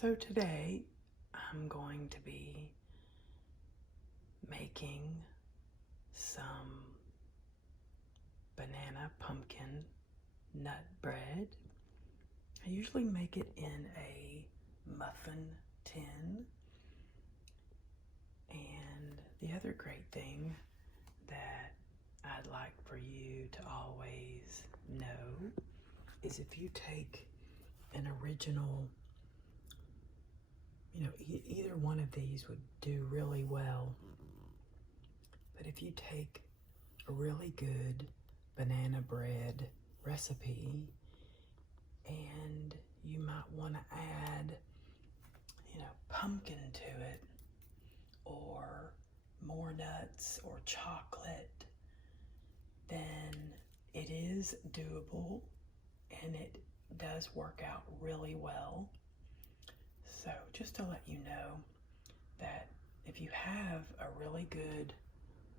So today I'm going to be making some banana pumpkin nut bread. I usually make it in a muffin tin. And the other great thing that I'd like for you to always know is if you take an original, either one of these would do really well. But if you take a really good banana bread recipe and you might want to add, pumpkin to it, or more nuts or chocolate, then it is doable and it does work out really well. So just to let you know that if you have a really good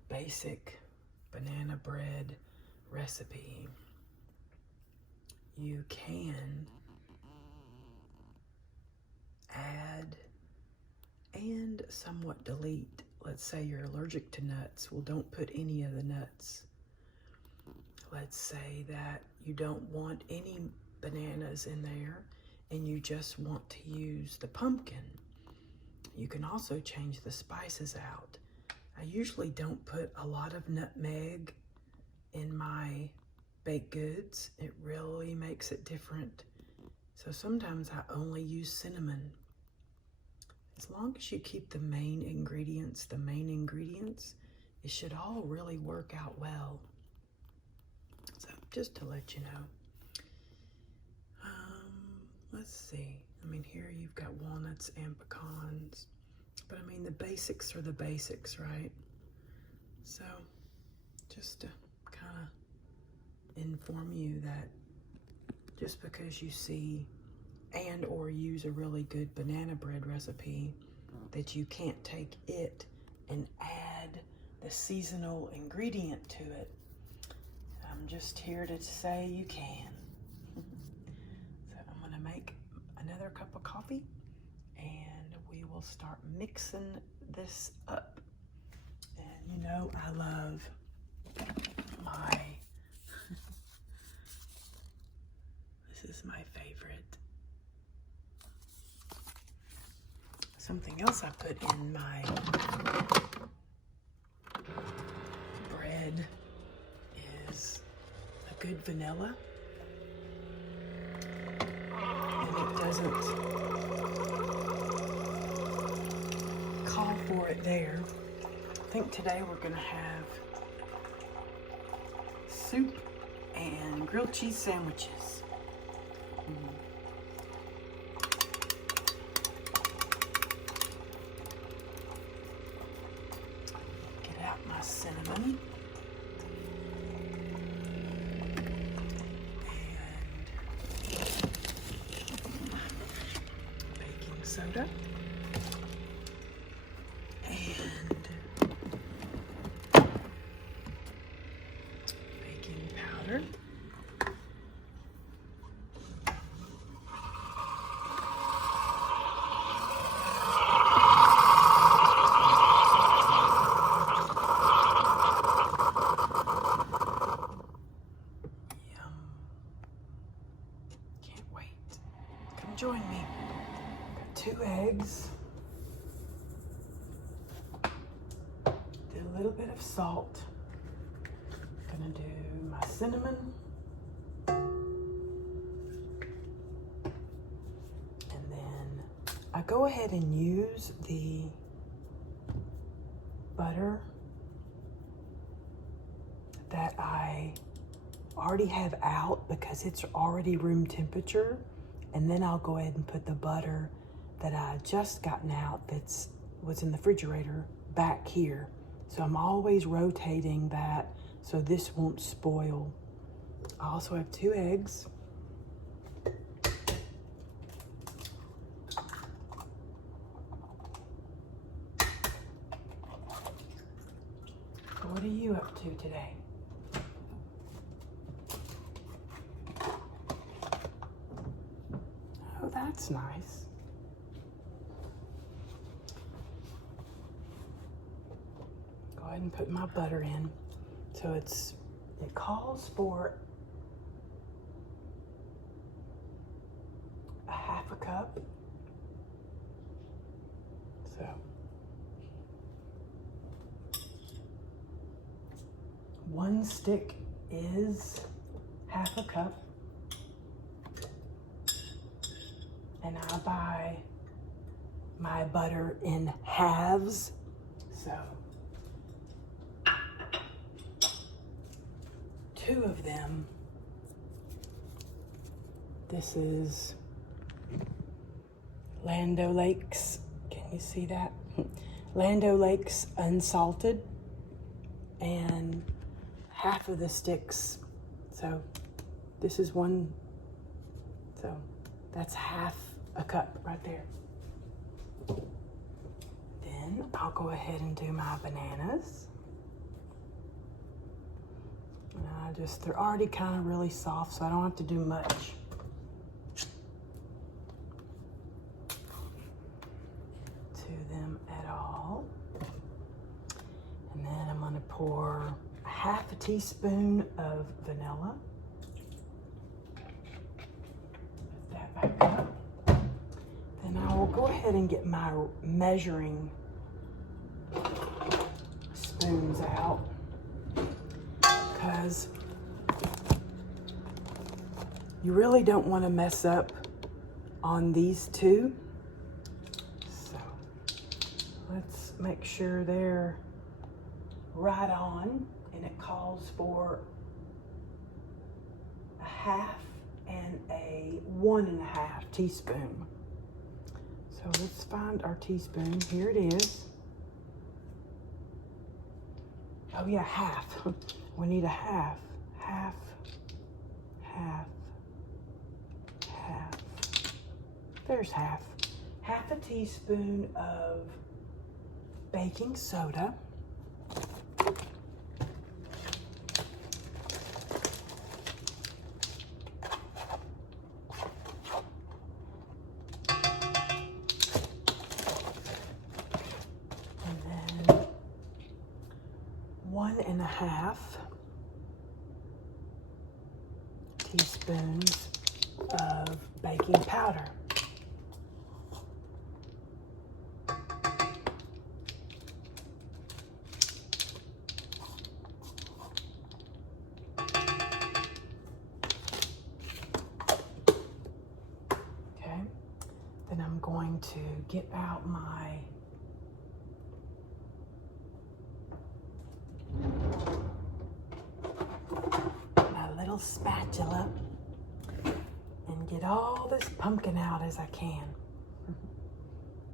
basic banana bread recipe, you can add and somewhat delete. Let's say you're allergic to nuts. Well, don't put any of the nuts. Let's say that you don't want any bananas in there and you just want to use the pumpkin. You can also change the spices out. I usually don't put a lot of nutmeg in my baked goods. It really makes it different. So sometimes I only use cinnamon. As long as you keep the main ingredients, it should all really work out well. So just to let you know. Let's see. Here you've got walnuts and pecans. But the basics are the basics, right? So just to kind of inform you that just because you see and or use a really good banana bread recipe, that you can't take it and add the seasonal ingredient to it. I'm just here to say you can. So I'm gonna make another cup of coffee and we will start mixing this up. And I love my, this is my favorite. Something else I put in my bread is a good vanilla. And it doesn't call for it there. I think today we're gonna have soup and grilled cheese sandwiches. Get out my cinnamon. Soda and baking powder. Yum. Can't wait. Come join me. 2 eggs, do a little bit of salt, gonna do my cinnamon, and then I go ahead and use the butter that I already have out because it's already room temperature, and then I'll go ahead and put the butter that I just gotten out was in the refrigerator back here. So I'm always rotating that so this won't spoil. I also have 2 eggs. What are you up to today? Oh, that's nice. ahead and put my butter in. So it calls for a half a cup. So 1 stick is half a cup. And I buy my butter in halves. So 2 of them. This is Land O'Lakes. Can you see that? Land O'Lakes unsalted. And half of the sticks. So this is 1. So that's half a cup right there. Then I'll go ahead and do my bananas. And they're already kind of really soft, so I don't have to do much. To them at all. And then I'm gonna pour half a teaspoon of vanilla. Put that back up. Then I will go ahead and get my measuring spoons out, because you really don't want to mess up on these 2. So let's make sure they're right on, and it calls for a half and a 1.5 teaspoon. So let's find our teaspoon. Here it is. Oh yeah, half. We need a half. Half. There's half. Half a teaspoon of baking soda. And then 1.5 teaspoons of baking powder. Then I'm going to get out my little spatula and get all this pumpkin out as I can.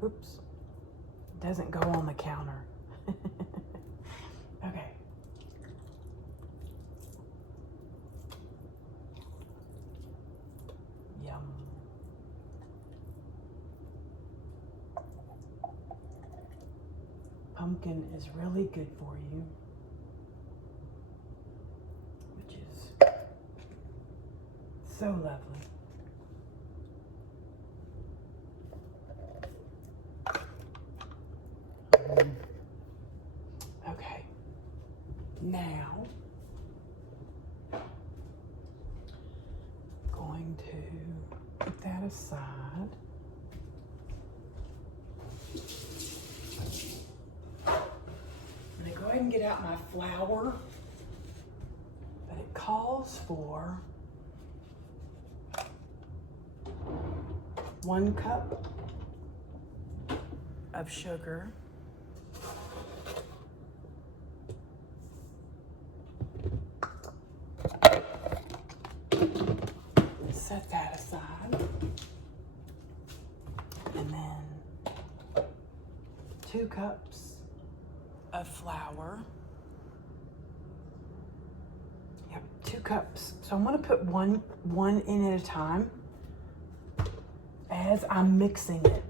Oops, it doesn't go on the counter. Okay. Yum. Pumpkin is really good for you, which is so lovely. Okay, now going to put that aside. Go ahead and get out my flour, but it calls for 1 cup of sugar, set that aside, and then 2 cups of flour. Yep, 2 cups. So I'm gonna put one in at a time as I'm mixing it.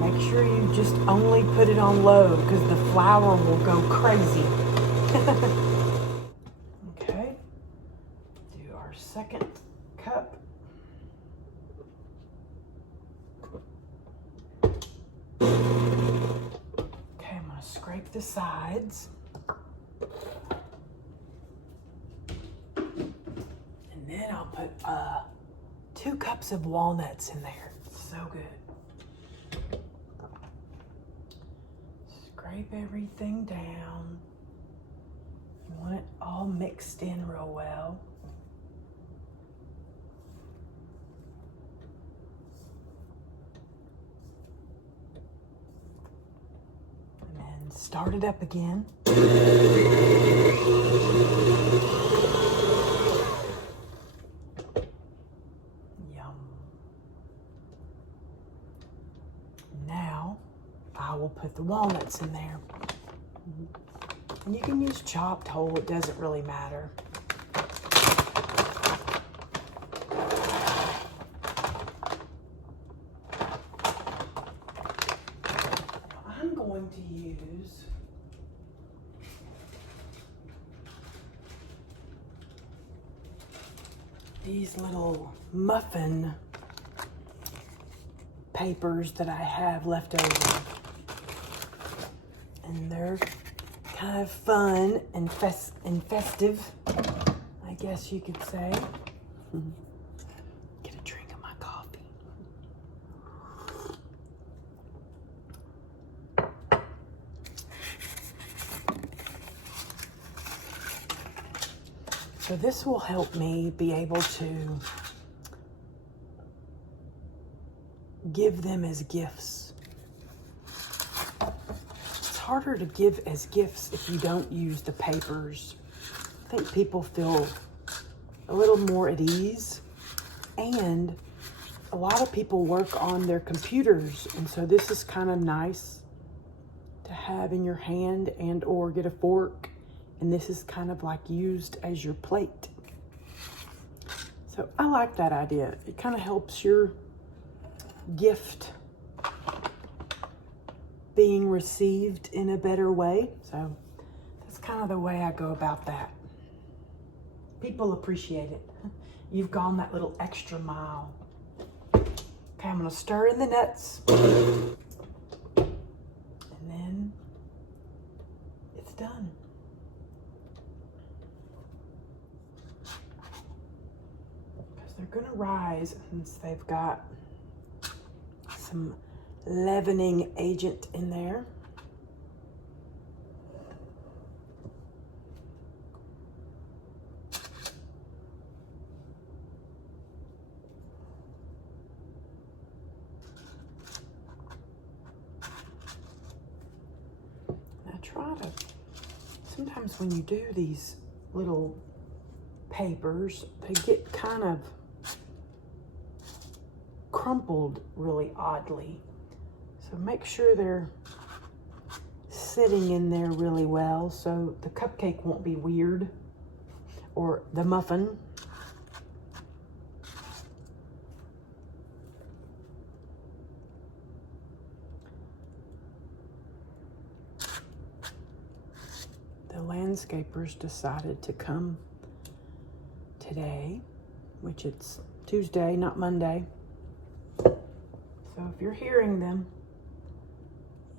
Make sure you just only put it on low, because the flour will go crazy. Okay, do our 2nd cup. the sides. And then I'll put 2 cups of walnuts in there. So good. Scrape everything down. You want it all mixed in real well. And then start it up again. Now, I will put the walnuts in there. And you can use chopped whole, it doesn't really matter. I'm going to use these little muffin papers that I have left over. And they're kind of fun and festive, I guess you could say. Get a drink of my coffee. So this will help me be able to give them as gifts. It's harder to give as gifts if you don't use the papers. I think people feel a little more at ease, and a lot of people work on their computers, and so this is kind of nice to have in your hand and or get a fork, and this is kind of like used as your plate. So I like that idea. It kind of helps your gift being received in a better way. So that's kind of the way I go about that. People appreciate it. You've gone that little extra mile. Okay, I'm gonna stir in the nuts. And then it's done. Because they're gonna rise since they've got some leavening agent in there. Now try to, sometimes when you do these little papers, they get kind of crumpled really oddly. So make sure they're sitting in there really well so the cupcake won't be weird, or the muffin. The landscapers decided to come today, which it's Tuesday, not Monday. So if you're hearing them,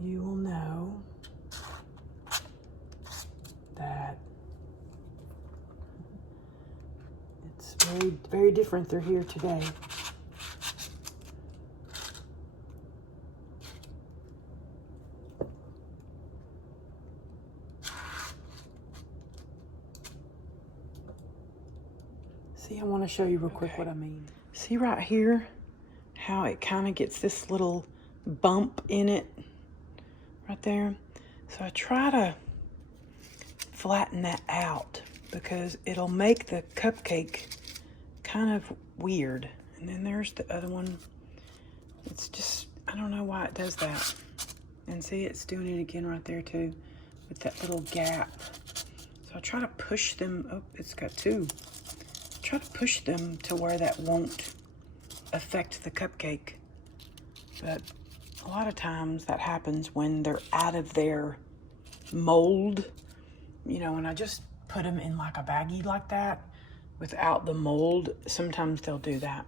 you will know that it's very, very different. They're here today. See, I want to show you real quick what I mean. See right here how it kind of gets this little bump in it right there. So I try to flatten that out because it'll make the cupcake kind of weird. And then there's the other one. It's just, I don't know why it does that. And see, it's doing it again right there too with that little gap. So I try to push them. Oh, it's got two. Try to push them to where that won't affect the cupcake. But a lot of times that happens when they're out of their mold, you know, and I just put them in like a baggie like that without the mold. Sometimes they'll do that.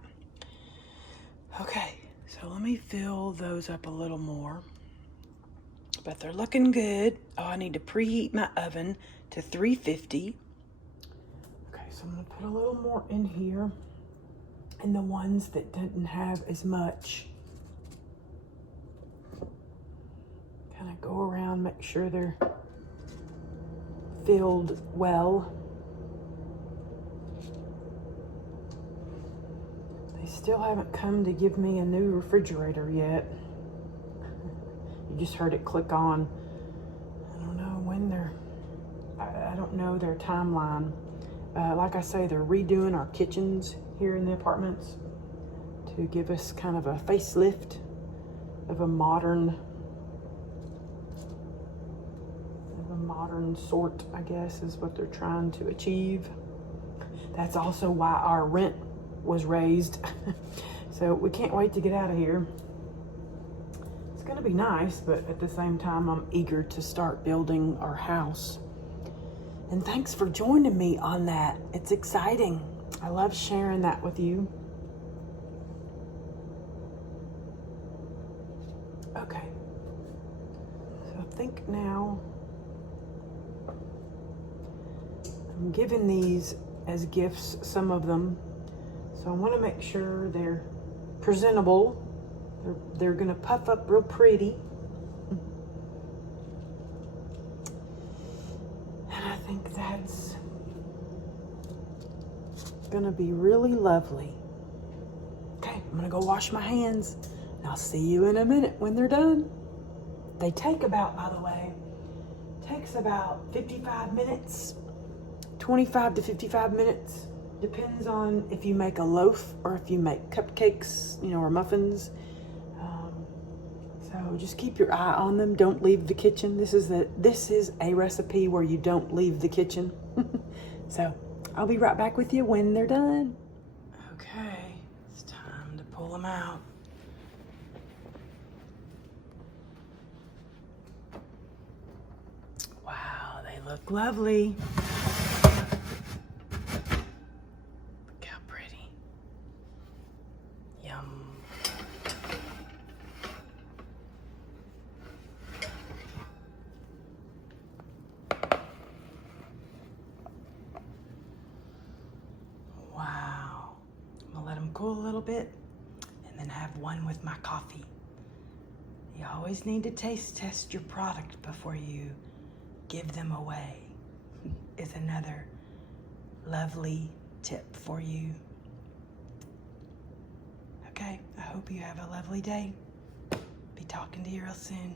Okay, so let me fill those up a little more. but they're looking good. Oh, I need to preheat my oven to 350. Okay, so I'm gonna put a little more in here. And the ones that didn't have as much, kind of go around, make sure they're filled well. They still haven't come to give me a new refrigerator yet. You just heard it click on. I don't know when I don't know their timeline. Like I say, they're redoing our kitchens here in the apartments to give us kind of a facelift of a modern sort, I guess, is what they're trying to achieve. That's also why our rent was raised. So we can't wait to get out of here. It's gonna be nice, but at the same time, I'm eager to start building our house. And thanks for joining me on that. It's exciting. I love sharing that with you. Okay. So I think now I'm giving these as gifts, some of them. So I want to make sure they're presentable. They're gonna puff up real pretty. And I think that's gonna be really lovely. Okay, I'm gonna go wash my hands, and I'll see you in a minute when they're done. They take about, by the way, takes about 55 minutes, 25 to 55 minutes. Depends on if you make a loaf or if you make cupcakes, or muffins. So just keep your eye on them. Don't leave the kitchen. This is a recipe where you don't leave the kitchen. So I'll be right back with you when they're done. Okay, it's time to pull them out. Wow, they look lovely. Look how pretty. Yum. Wow. I'm gonna let them cool a little bit and then have one with my coffee. You always need to taste test your product before you give them away. Is another lovely tip for you. Okay, I hope you have a lovely day. Be talking to you real soon.